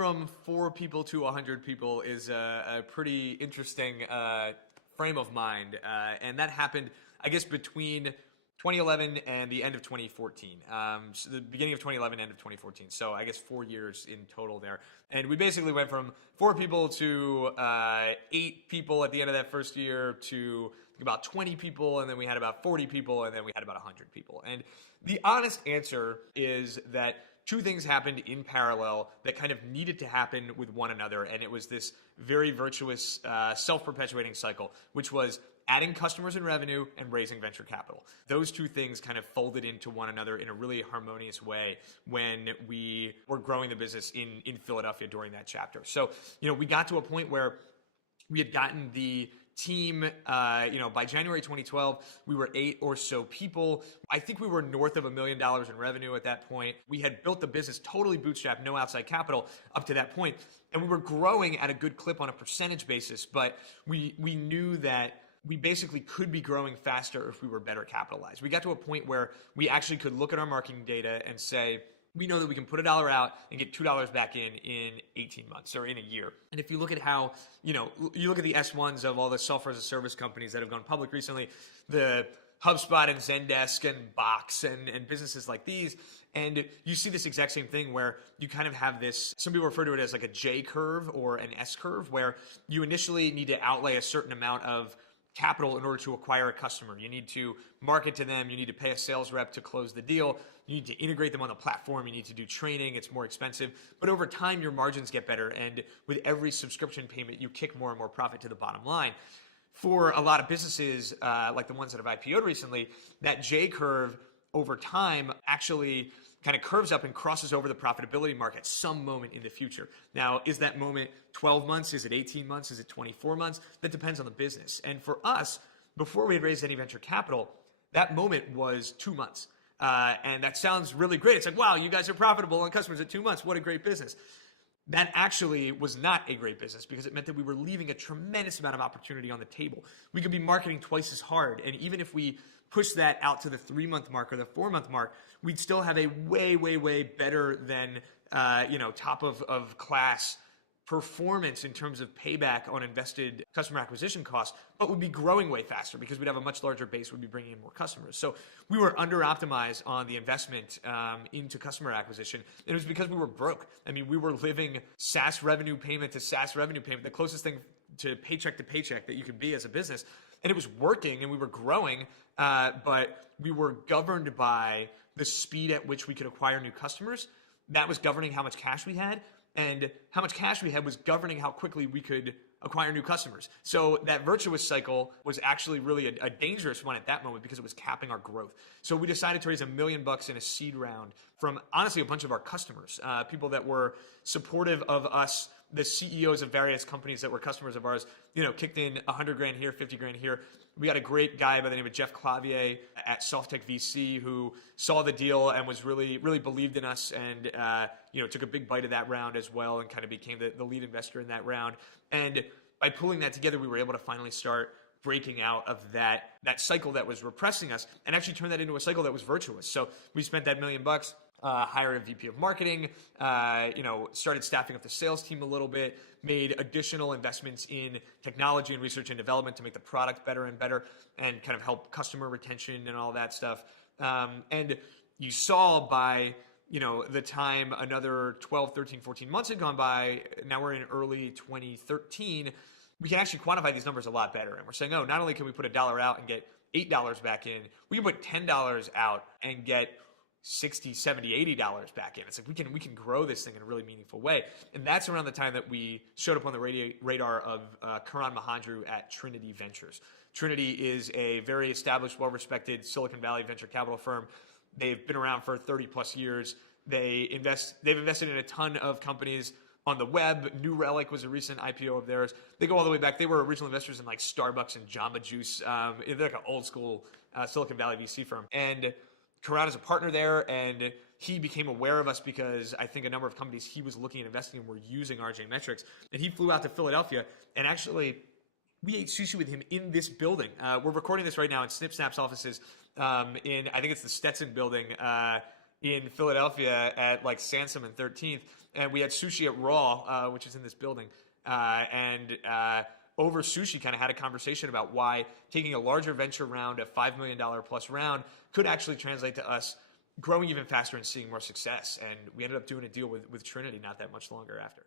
from 4 people to 100 people is a pretty interesting frame of mind. And that happened, I guess, between 2011 and the end of 2014. So the beginning of 2011, end of 2014. So I guess 4 years in total there. And we basically went from 4 people to 8 people at the end of that first year to about 20 people. And then we had about 40 people. And then we had about 100 people. And the honest answer is that 2 things happened in parallel that kind of needed to happen with one another. And it was this very virtuous self-perpetuating cycle, which was adding customers and revenue and raising venture capital. Those 2 things kind of folded into one another in a really harmonious way when we were growing the business in Philadelphia during that chapter. So, we got to a point where we had gotten the team, by January 2012, we were 8 or so people. I think we were north of $1 million in revenue at that point. We had built the business totally bootstrapped, no outside capital up to that point. And we were growing at a good clip on a percentage basis, but we knew that we basically could be growing faster if we were better capitalized. We got to a point where we actually could look at our marketing data and say, we know that we can put $1 out and get $2 back in 18 months or in a year. And if you look at how, you look at the S1s of all the software as a service companies that have gone public recently, the HubSpot and Zendesk and Box and businesses like these, and you see this exact same thing where you kind of have this, some people refer to it as like a J curve or an S curve, where you initially need to outlay a certain amount of capital in order to acquire a customer. You need to market to them. You need to pay a sales rep to close the deal. You need to integrate them on the platform. You need to do training. It's more expensive. But over time, your margins get better. And with every subscription payment, you kick more and more profit to the bottom line. For a lot of businesses, like the ones that have IPO'd recently, that J curve over time actually kind of curves up and crosses over the profitability mark at some moment in the future. Now, is that moment 12 months? Is it 18 months? Is it 24 months? That depends on the business. And for us, before we had raised any venture capital, that moment was 2 months. And that sounds really great. It's like, wow, you guys are profitable on customers at 2 months. What a great business. That actually was not a great business because it meant that we were leaving a tremendous amount of opportunity on the table. We could be marketing twice as hard. And even if we push that out to the 3-month mark or the 4-month mark, we'd still have a way, way, way better than, top of class performance in terms of payback on invested customer acquisition costs, but would be growing way faster because we'd have a much larger base, we'd be bringing in more customers. So we were under optimized on the investment into customer acquisition. And it was because we were broke. I mean, we were living SaaS revenue payment to SaaS revenue payment, the closest thing to paycheck that you could be as a business. And it was working and we were growing, but we were governed by the speed at which we could acquire new customers. That was governing how much cash we had. And how much cash we had was governing how quickly we could acquire new customers. So that virtuous cycle was actually really a dangerous one at that moment because it was capping our growth. So we decided to raise $1 million in a seed round from honestly a bunch of our customers, people that were supportive of us, the CEOs of various companies that were customers of ours, kicked in $100,000 here, $50,000 here. We had a great guy by the name of Jeff Clavier at Symantec VC who saw the deal and was really, really believed in us and, took a big bite of that round as well and kind of became the lead investor in that round. And by pulling that together, we were able to finally start breaking out of that cycle that was repressing us and actually turn that into a cycle that was virtuous. So we spent that $1 million, hired a VP of marketing, started staffing up the sales team a little bit, made additional investments in technology and research and development to make the product better and better and kind of help customer retention and all that stuff. And you saw by, the time another 12, 13, 14 months had gone by, now we're in early 2013, we can actually quantify these numbers a lot better. And we're saying, not only can we put $1 out and get $8 back in, we can put $10 out and get $60, $70, $80 back in. It's like we can grow this thing in a really meaningful way. And that's around the time that we showed up on the radar of Karan Mahandru at Trinity Ventures. Trinity is a very established, well-respected Silicon Valley venture capital firm. They've been around for 30 plus years. They've invested in a ton of companies on the web. New Relic was a recent IPO of theirs. They go all the way back. They were original investors in like Starbucks and Jamba Juice. They're like an old school Silicon Valley VC firm. And Karan is a partner there, and he became aware of us because I think a number of companies he was looking at investing in were using RJMetrics. And he flew out to Philadelphia, and actually we ate sushi with him in this building. We're recording this right now in Snip Snap's offices in, I think it's the Stetson building in Philadelphia at like Sansom and 13th, and we had sushi at Raw, which is in this building, and over sushi kind of had a conversation about why taking a larger venture round, a $5 million plus round, could actually translate to us growing even faster and seeing more success. And we ended up doing a deal with Trinity not that much longer after.